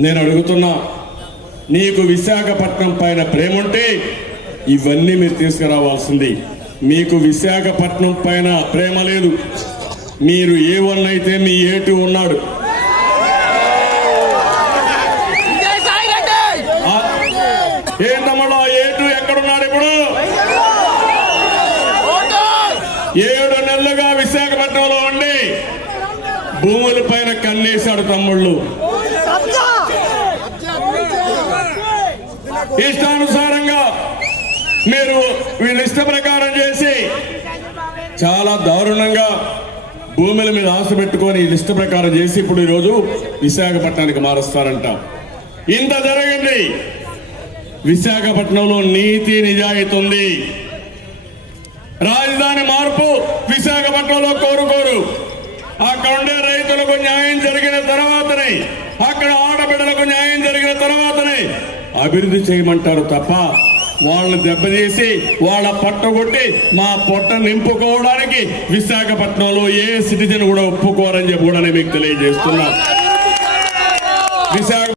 నేను అడుగుతున్నా నీకు విశాఖపట్నం పైన ప్రేమ ఉంటే ఇవన్నీ మీరు తీసుకురావాల్సింది. మీకు విశాఖపట్నం పైన ప్రేమ లేదు. మీరు ఏ వన్ అయితే మీ ఏ టూ ఉన్నాడు. విజయసాయి రెడ్డి ఆ- ఏ టూ ఎక్కడున్నాడు ఇప్పుడు? ఏడు నెలలుగా విశాఖపట్నంలో ఉండి భూముల పైన కన్నేశాడు తమ్ముళ్ళు. ఇష్టానుసారంగా మీరు వీళ్ళ ఇష్ట ప్రకారం చేసి చాలా దారుణంగా భూముల మీద ఆశ పెట్టుకొని వీళ్ళ ఇష్ట ప్రకారం చేసి ఇప్పుడు ఈరోజు విశాఖపట్నానికి మారుస్తారంట. ఇంత జరిగింది. విశాఖపట్నంలో నీతి నిజాయితీ ఉంది. రాజధాని మార్పు విశాఖపట్నంలో కోరుకోరు. అక్కడ ఉండే రైతులకు న్యాయం జరిగిన తర్వాతనే అక్కడ ఆడబిడ్డలకు న్యాయం జరిగిన తర్వాతనే అభివృద్ధి చేయమంటారు తప్ప వాళ్ళని దెబ్బతీసి వాళ్ళ పట్టగొట్టి మా పొట్ట నింపుకోవడానికి విశాఖపట్నంలో ఏ సిటిజన్ కూడా ఒప్పుకోరని చెప్పి కూడా నేను మీకు తెలియజేస్తున్నా. విశాఖ